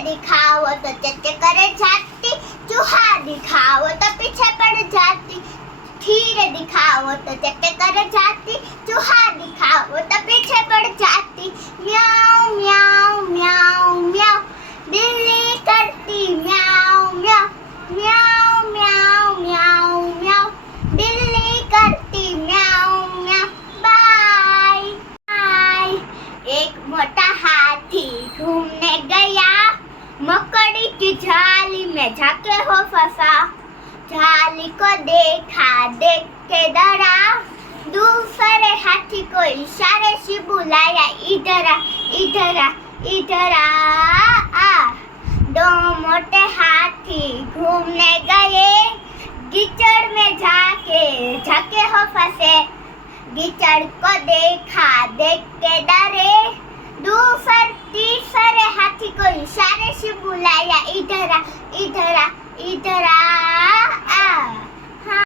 दिखाओ तो चचे करे जाती, चूहा दिखाओ तो पीछे पड़ जाती। धीरे दिखाओ तो चचे करे जाती, चूहा दिखाओ तो पीछे पड़ जाती। म्याऊ म्याऊ म्याऊ म्याऊ, बिल्ली करती म्याऊ म्याऊ। म्याऊ म्याऊ म्याऊ म्याऊ, बिल्ली करती म्याऊ म्याऊ। Bye bye. एक मोटा हाथी घूमने गया, मकड़ी की झाली में जाके हो फंसा। झाली को देखा, देख के डरा, दूसरे हाथी को इशारे से बुलाया, इधर आ इधर आ इधर आ। दो मोटे हाथी घूमने गए, कीचड़ में जाके हो फंसे। कीचड़ को देखा, देख के डरे, तीसरे हाथी को इशारे से बुलाया, इधर आ इधर आ इधर आ।